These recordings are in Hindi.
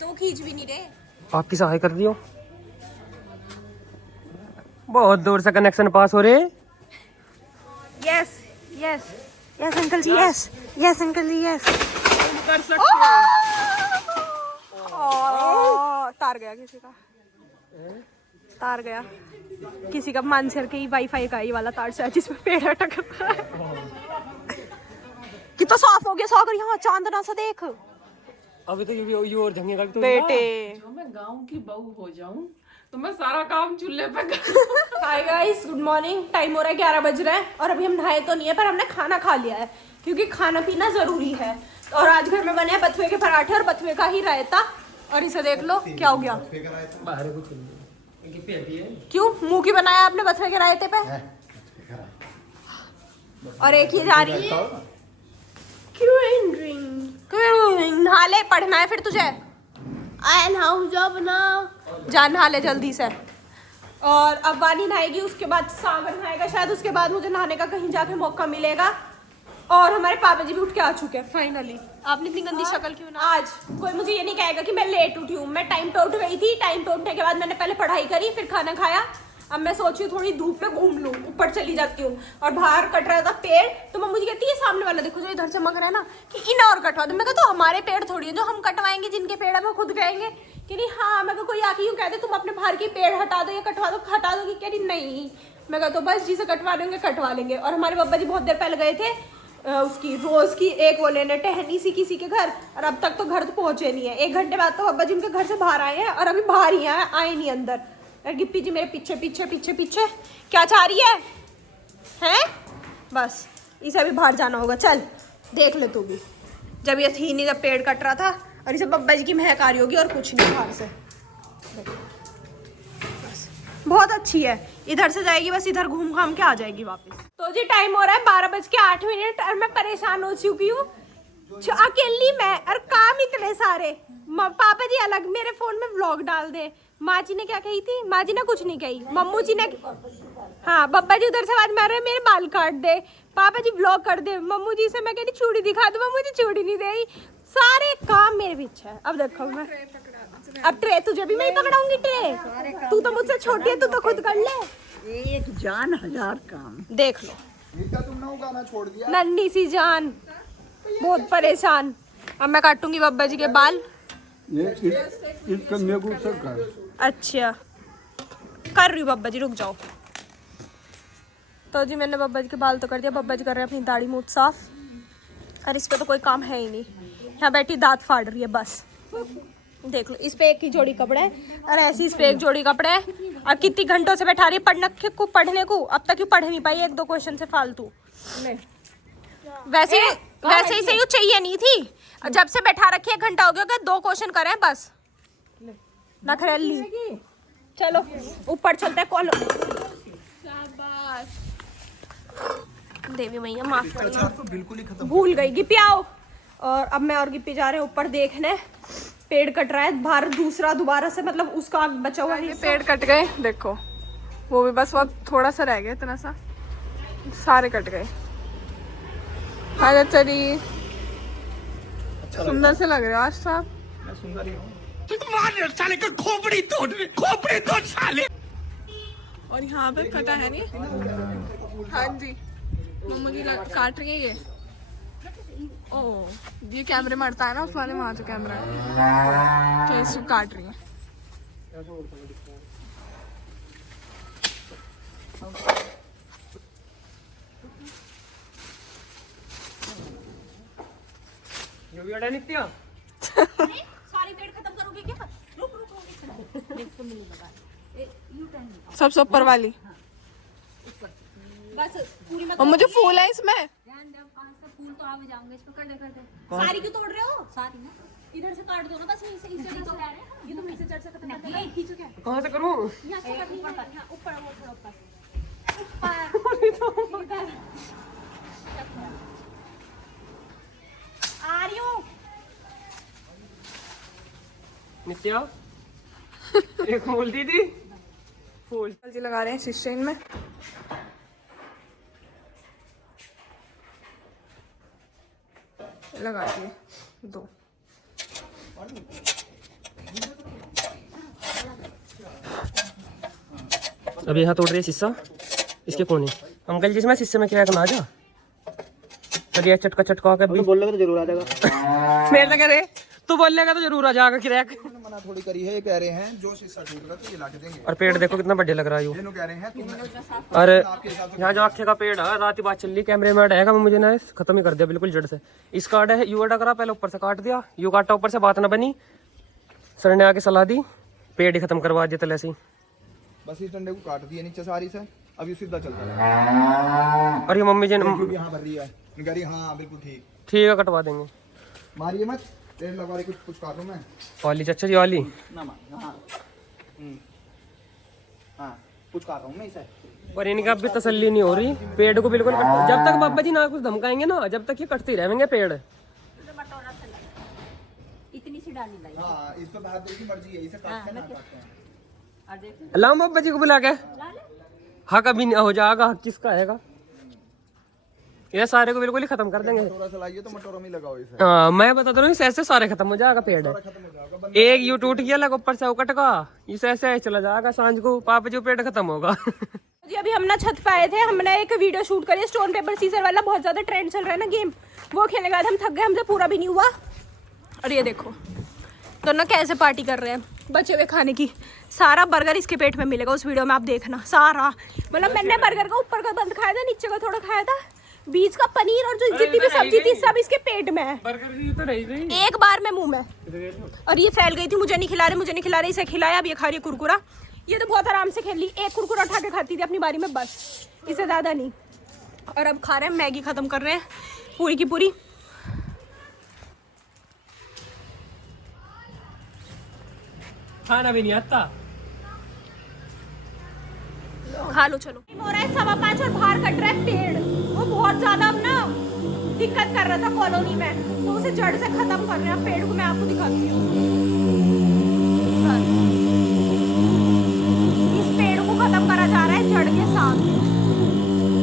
तो वो खींच भी नहीं रहे। आपकी सहाय कर दियो। बहुत दूर से कनेक्शन पास हो रहे। यस यस यस अंकल जी, यस यस अंकल जी, यस। कर सकते तार गया किसी का, तार गया किसी का। मानसर के ही वाईफाई का ही वाला तार से जिसमें पेड़ अटक रहा है। कितना साफ हो गया सागर, यहाँ चांदना सा देख। अभी तो ये और जंगेगा तो बेटे जो मैं गांव की बहू हो जाऊं तो मैं सारा काम चूल्हे पे करूं। Hi guys, good morning. Time हो रहा है 11 बज रहा है और अभी हम नहाए तो नहीं है, पर हमने खाना खा लिया है क्योंकि खाना पीना जरूरी है। और आज घर में बने हैं बथुए के पराठे और बथुए का ही रायता। और इसे देख लो क्या हो गया। क्यों मुंह की बनाया आपने बथुए के रायते पे? और एक ही जा रही है नहा ले, पढ़ना है फिर तुझे। आए नहाऊं जा बना, जा नहा ले जल्दी से। और अब वानी नहाएगी, उसके बाद सागर नहाएगा शायद, उसके बाद मुझे नहाने का कहीं जाके मौका मिलेगा। और हमारे पापा जी भी उठ के आ चुके हैं फाइनली। आपने इतनी गंदी शक्ल क्यों ना? आज कोई मुझे ये नहीं कहेगा कि मैं लेट उठी हूँ। मैं टाइम पे उठ गई थी। टाइम पे उठने के बाद मैंने पहले पढ़ाई करी, फिर खाना खाया। अब मैं सोची हूँ थोड़ी धूप में घूम लूँ, ऊपर चली जाती हूँ। और बाहर कट रहा था पेड़, तो मैं मुझे कहती है सामने वाला देखो जो इधर से मग रहा है ना, कि इन और कटवा दो। मैं कहता तो हमारे पेड़ थोड़ी है जो हम कटवाएंगे, जिनके पेड़ है वो खुद कहेंगे कि नहीं। हाँ, मैं कोई आके यूँ कहते तुम अपने बाहर के पेड़ हटा दो या कटवा दो, हटा दो, कह रही नहीं। मैं कहता तो बस जिसे कटवा लेंगे कटवा लेंगे। और हमारे बाबा जी बहुत देर पहले गए थे उसकी रोज की एक वो लेने टहनी सी किसी के घर, और अब तक तो घर तो पहुंचे नहीं है। 1 घंटे बाद तो बाबा जी उनके घर से बाहर आए हैं और अभी बाहर ही आए नहीं अंदर। गिप्पी जी मेरे पीछे पीछे पीछे पीछे क्या चाह रही है हैं? बस इसे अभी बाहर जाना होगा। चल देख ले तू भी। जब ये थी नहीं, जब पेड़ कट रहा था, और इसे बब्बा जी की महक आ रही होगी और कुछ नहीं बाहर से। बस बहुत अच्छी है, इधर से जाएगी बस, इधर घूम घाम के आ जाएगी वापस। तो जी टाइम हो रहा है 12:08 और मैं परेशान हो चुकी हूँ। अकेली मैं और काम इतने सारे। पापा जी अलग मेरे फोन में व्लॉग डाल दे। माँ जी ने क्या कही थी? माँ जी ने कुछ नहीं कही। मम्मू जी ने, हाँ बब्बा जी उधर से आवाज मार रहे मेरे बाल काट दे। पापा जी व्लॉग कर दे। मम्मू जी से मैं कह रही चूड़ी दिखा दो, मम्मू जी चूड़ी नहीं दे। सारे काम मेरे पीछे है। अब देखो मैं, अब ट्रे तुझे भी मैं ही पकड़ाऊंगी ट्रे। तू तो मुझसे छोटी है, तू तो खुद कर ले। एक जान 1000 काम। देख लो तुमने गाना छोड़ दिया। नन्ही सी जान, बहुत परेशान। अब मैं काटूंगी बब्बा जी के बाल। अच्छा कर रही हूँ बब्बा जी, रुक जाओ। तो जी मैंने बब्बा जी के बाल तो कर दिया। बब्बा जी कर रहे हैं अपनी दाढ़ी मूछ साफ, और इस पे तो कोई काम है ही नहीं। यहाँ बैठी दांत फाड़ रही है बस। देख लो इस पे एक ही जोड़ी कपड़े है, और ऐसी इस पे एक जोड़ी कपड़े है। और कितनी घंटों से बैठा रही है पढ़ने को। अब तक क्यों पढ़ नहीं पाई 1-2 क्वेश्चन से फालतू। वैसे ही सही चाहिए नहीं थी। जब से बैठा रखी है 1 घंटा हो गया, 2 क्वेश्चन करे हैं बस। नखरेली। चलो ऊपर चलते हैं। कॉल देवी मैया माफ करिए, भूल गई। गिप्पी आओ। और अब मैं और गिप्पी जा रहे हैं ऊपर देखने। पेड़ कट रहा है बाहर, दूसरा दोबारा से, मतलब उसका बचा हुआ है। पेड़ कट गए देखो, वो भी बस बहुत थोड़ा सा रह गया, इतना सा, सारे कट गए। हाँ चली सुंदर से लग रहे हो आज साहब। मैं सुंदर ही हूँ। साले का खोपड़ी तोड़ साले। और यहाँ पे पता है नहीं। हाँ जी मम्मा जी काट रही है ये। ओह ये कैमरे मारता है ना उस वाले, वहाँ जो कैमरा है, तो इसको काट रही है। जो भी अड़ा नित्या सारी पेड़ खत्म करोगे क्या? रुक सबसे ऊपर वाली। बस पूरी मत। और मुझे फूल है इसमें। फूल तो आगे जाऊंगे इस पे। कर दे। सारी क्यों तोड़ रहे हो? सारी ना इधर से काट दो ना बस, यहीं से इस जगह तो ये तो वहीं से चढ़ से खत्म कर दो। खींचो क्या? कहाँ से करूँ? यहाँ से कट ऊपर, यहाँ ऊपर, वो थोड़ा ऊपर आ रही हूँ। नित्या एक फूल दीदी, फूल जी लगा रहे हैं शीशे में। लगा दिए 2। अब यहाँ तोड़ रही शीशा इसके कोने। अंकल जी इसमें शीशे में क्या ना जा करिए चटका चटका के भी बोल लगा तो जरूर आ जाएगा। मेरे से कह रहे तू बोलेगा तो जरूर आ जाएगा क्रैक। मना थोड़ी करी है, ये कह रहे हैं जो शीशा टूट रहा तो ये ला के देंगे। और पेड़ देखो कितना बढ़िया लग रहा है ये। कह रहे हैं तुम और यहाँ जो आखे का पेड़ है रात ही बात चल रही कैमरे में अड़ेगा मुझे ना खत्म ही कर दिया बिल्कुल जड़ से। इसका अड़ा है यू अड़ा करा पहले ऊपर से काट दिया यू काटा ऊपर से बात ना बनी सर ने आके सलाह दी पेड़ ही खत्म करवा दिया तले से। बस इस डंडे को काट दिया नीचे सारी से, अभी सीधा चलता है। और ये मम्मी जी ने यहाँ भर दिया है, कह रही हाँ बिल्कुल ठीक है कटवा देंगे। मारिए मत तेल लगवा रही कुछ काट लूँ मैं वाली चाचा जी वाली ना हाँ हाँ कुछ काट रहा हूँ मैं इसे। पर इनका अभी तसल्ली नहीं हो रही पेड़ को बिल्कुल जब तक बाबा जी ना कुछ धमकाएंगे ना जब तक ये कटते रहेंगे पेड़। इतनी सी डाली लाई। हाँ इस पे बात की मर्जी है, इसे काटते ना काटते हैं। लाओ बाबा जी को बुला के हाँ कभी नहीं हो जाएगा हक किसका आएगा ये सारे को बिल्कुल ही खत्म कर देंगे। मटोरा चलाइए तो मटोरा में लगाओ इसे। हाँ मैं बताता हूँ ऐसे सारे खत्म हो जाएगा पेड़। खत्म हो जाएगा। एक यू टूट गया लग ऊपर से वो कटका इसे ऐसे चला जाएगा सांझ को पापा जी पेड़ खत्म होगा। जी अभी हम ना छत पे आए थे, हमने एक वीडियो शूट करी स्टोन पेपर सीजर वाला, बहुत ज्यादा ट्रेंड चल रहा है ना गेम, वो खेलने के बाद हम थक गए, हमसे पूरा भी नहीं हुआ। और ये देखो तो ना कैसे पार्टी कर रहे हैं बचे हुए खाने की। सारा बर्गर इसके पेट में मिलेगा, उस वीडियो में आप देखना सारा। मतलब मैंने बर्गर का ऊपर का बंद खाया था, नीचे का थोड़ा खाया था, बीच का पनीर और जो जितनी भी सब्जी थी सब इसके पेट में है। एक बार में मुंह में। और ये फैल गई थी, मुझे नहीं खिला रहे मुझे नहीं खिला रहे, इसे खिलाया, अब ये खा रही है कुरकुरा। ये तो बहुत आराम से खेल ली, एक कुरकुरा उठा के खाती थी अपनी बारी में बस, इससे ज्यादा नहीं। और अब खा रहे हैं, मैगी खत्म कर रहे हैं पूरी की पूरी। खाना भी नहीं आता खा लो चलो। हो रहा है 5:15 और बाहर कट रहा है पेड़, वो बहुत ज्यादा अब ना दिक्कत कर रहा था कॉलोनी में, तो उसे जड़ से खत्म कर रहे हैं। पेड़ को मैं आपको दिखाती हूँ, इस पेड़ को खत्म करा जा रहा है जड़ के साथ।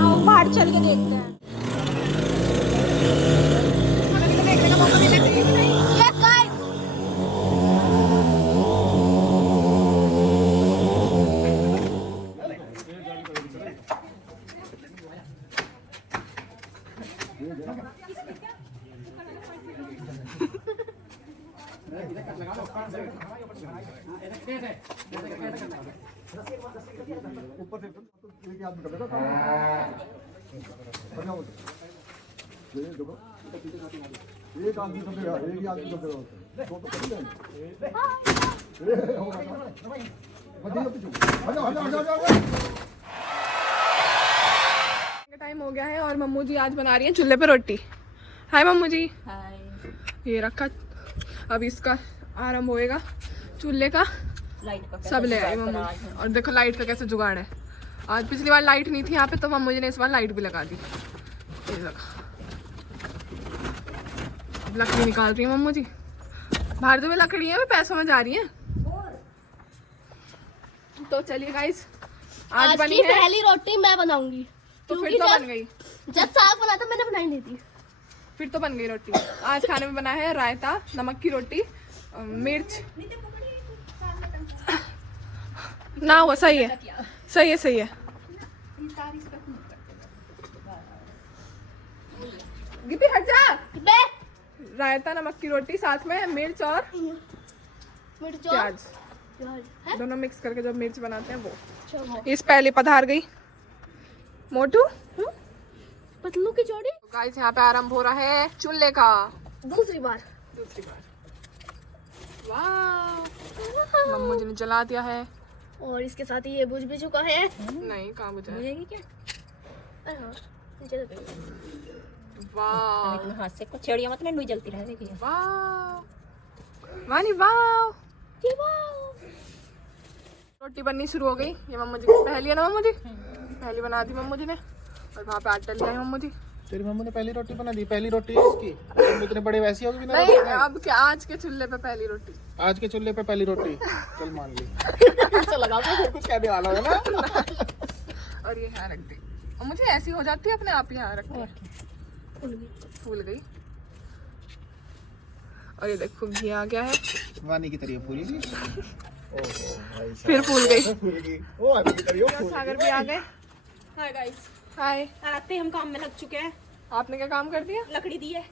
आओ बाहर चल के देखते हैं। टाइम हो गया है और मम्मू जी आज बना रही हैं चूल्हे पे रोटी। हाय मम्मू जी। ये रखा, अब इसका आरंभ होएगा चूल्हे का। लाइट का सब ले आई मम्मी। और देखो लाइट का कैसे जुगाड़ है। आज पिछली बार लाइट नहीं थी यहाँ पे, तो मम्मू जी ने इस बार लाइट भी लगा दी। ये लगा, अब लकड़ी निकाल रही है मम्मू जी। बाहर में लकड़ी है, पैसों में जा रही है। तो चलिए गाइस, आज बनी की है पहली रोटी मैं बनाऊंगी। तो फिर तो बन गई। जब साग बना था मैंने बनाई नहीं थी। फिर तो बन गई रोटी। आज खाने में बना है रायता, नमक की रोटी, मिर्च ना हुआ। सही है सही है सही है। गिपी हट जा। रायता, नमक की रोटी, साथ में मिर्च और मिर्च प्याज दोनों मिक्स करके जब मिर्च बनाते हैं वो। इस पहले पधार गई मोटू। पतलू की जोड़ी गाइस यहाँ पे आरंभ हो रहा है चूल्हे का दूसरी बार। वाह, मम्मू जी ने जला दिया है। और इसके साथ ही ये बुझ भी चुका है। नहीं कहाँ बुझा है? बुझेगी क्या? अरे हाँ, नीचे रख दो। वाह इतना हाथ से कुछ छेड़िया मत नहीं जलती रह देखिए। वाह वानी वाह। ये वाह। रोटी बननी शुरू हो गई। ये मम्मू जी की पहली है ना, मम्मू जी पहली बना दी मम्मू जी ने। और वहाँ पे आटा लिया है मम्मू जी। तेरी मम्मी ने पहली रोटी बना दी, पहली रोटी है इसकी। तुम इतने बड़े वैसी होगी बिना नहीं, रोटी खाए? अब क्या आज के चूल्हे पे पहली रोटी। आज के चूल्हे पे पहली रोटी, चल मान ली। अच्छा लगा फिर कुछ कहने वाला है ना। और ये यहाँ रख दी। और मुझे ऐसी हो जाती है अपने आप, यहाँ रख दी, फूल गई। और ये देखो घी आ गया है। वानी की तरह फूल। फिर फूल गई। ओ अभी करियो सागर भी आ गए। हाय गाइस, हाय, आते हम काम में लग चुके हैं। आपने क्या काम कर दिया? लकड़ी दी है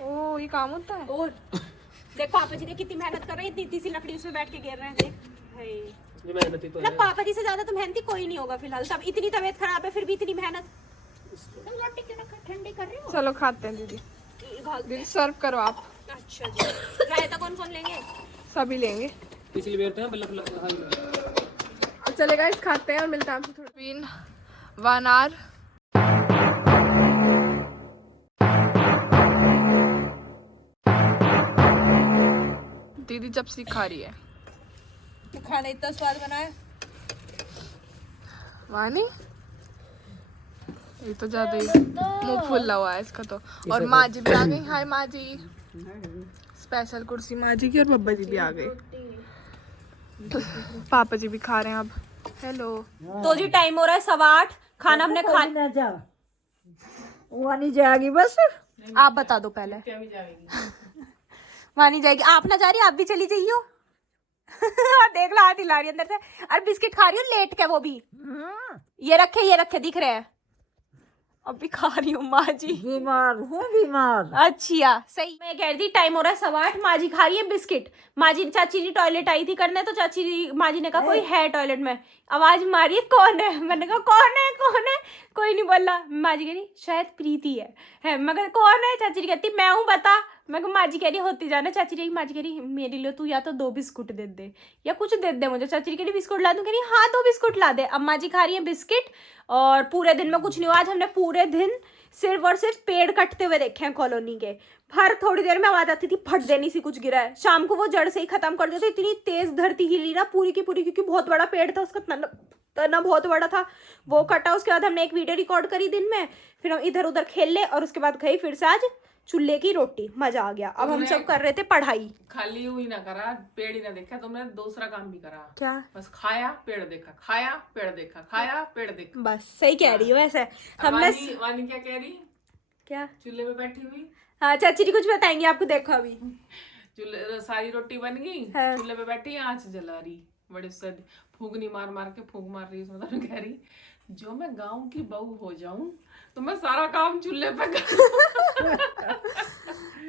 ओ, ये काम होता है। और देख पापा जी ने कितनी मेहनत कर रहे हैं, इतनी सी लकड़ी उसमें बैठ के गिर रहे हैं। देख भाई, ये मेहनती तो मतलब पापा जी से ज्यादा तो मेहनती कोई नहीं होगा फिलहाल। तब इतनी तबीयत खराब है फिर भी इतनी मेहनत। तुम रोटी क्यों रखा, ठंडी कर रहे हो? चलो खाते हैं दीदी। दीदी सर्व करो आप। अच्छा जी, रायता कौन कौन लेंगे? सभी लेंगे। पिछली बार तो बल्लभ चले गाइस, खाते हैं और मिलते हैं आपसे थोड़ी 1 आवर। दीदी जब सिखा रही है। खाना इतना स्वाद बना है। वानी, ये तो ज्यादा ही मुंह फुला हुआ है इसका तो। और माँ जी भी आ गई। हाय माँ जी। स्पेशल कुर्सी माँ जी की और बब्बा जी भी आ गए। पापा जी भी खा रहे हैं अब। हेलो। तो जी टाइम हो रहा है 8:15। खाना हमने खा वानी जाएगी बस। आप बता दो पहले। वानी जाएगी, आप ना जा रही, आप भी चली जाइयो। देख लो, हाथ हिला रही अंदर से। और बिस्किट खा रही हो लेट के, वो भी ये रखे दिख रहे हैं। अभी खा रही हूँ माँ जी। बीमार हूँ, बीमार। अच्छा सही। मैं कह रही थी टाइम हो रहा है 8:15। माँ जी खा रही है बिस्किट। माँ जी, चाची जी टॉयलेट आई थी करने, तो चाची जी, माँ जी ने कहा कोई है टॉयलेट में। आवाज मारी है, कौन है? मैंने कहा कौन है कौन है, कोई नहीं बोला। माँ जी कह रही शायद प्रीति है। मैं कहा कौन है? चाची जी कहती मैं हूँ, बता। मैं कहा माँ जी कह रही होती जाना। चाची जी, माँ जी कह रही मेरे लिए तू या तो 2 बिस्कुट दे दे या कुछ दे दे मुझे। चाची जी कह रही बिस्कुट ला दूं। कह रही हाँ 2 बिस्कुट ला दे। अब माँ जी खा रही है बिस्किट। और पूरे दिन में कुछ नहीं हुआ। आज हमने पूरे दिन सिर्फ और सिर्फ पेड़ कटते हुए देखे हैं कॉलोनी के। हर थोड़ी देर में आवाज आती थी फट देनी सी कुछ गिरा है। शाम को वो जड़ से ही खत्म कर देते। इतनी तेज धरती हिली ना पूरी की पूरी, क्योंकि बहुत बड़ा पेड़ था, उसका तना बहुत बड़ा था। वो कटा। उसके बाद हमने एक वीडियो रिकॉर्ड करी दिन में, फिर हम इधर उधर खेल ले, और उसके बाद गई फिर से आज चूल्हे की रोटी। मजा आ गया। अब हम सब कर रहे थे पढ़ाई। खाली हुई ना करा, पेड़ ही ना देखा, तुमने दूसरा काम भी करा। क्या? बस खाया पेड़ देखा, खाया पेड़ देखा, खाया पेड़ देखा। बस सही कह रही हो। ऐसे हमने वानी क्या कह रही? क्या? चूल्हे पे बैठी हुई। हाँ चाची जी कुछ बताएंगे आपको, देखो अभी चूल्हे सारी रोटी बन गई, हाँ। चूल्हे पे बैठी आंच जला रही, बड़ी सद फूकनी मार मार के फूक मार रही। उसमें कह रही जो मैं गाँव की बहू हो जाऊं तो मैं सारा काम चूल्हे पे करूं।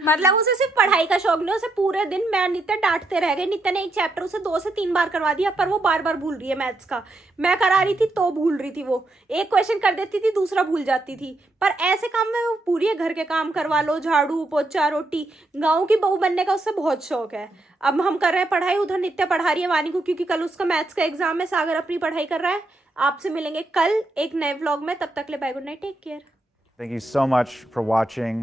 मतलब उसे सिर्फ पढ़ाई का शौक नहीं, उसे पूरे दिन मैं नित्य डांटते रह गए। नित्य ने एक चैप्टर उसे 2 से 3 बार करवा दिया, पर वो बार बार भूल रही है मैथ्स का। मैं करा रही थी तो भूल रही थी। वो एक क्वेश्चन कर देती थी, दूसरा भूल जाती थी। पर ऐसे काम में वो पूरी घर के काम करवा लो, झाड़ू पोछा रोटी। गाँव की बहू बनने का उससे बहुत शौक है। अब हम कर रहे हैं पढ़ाई, उधर नित्य पढ़ा रही है वानी को, क्योंकि कल उसका मैथ्स का एग्जाम है। सागर अपनी पढ़ाई कर रहा है। आपसे मिलेंगे कल एक नए व्लॉग में। तब तक ले bye, good night, take care. Thank you so much for watching.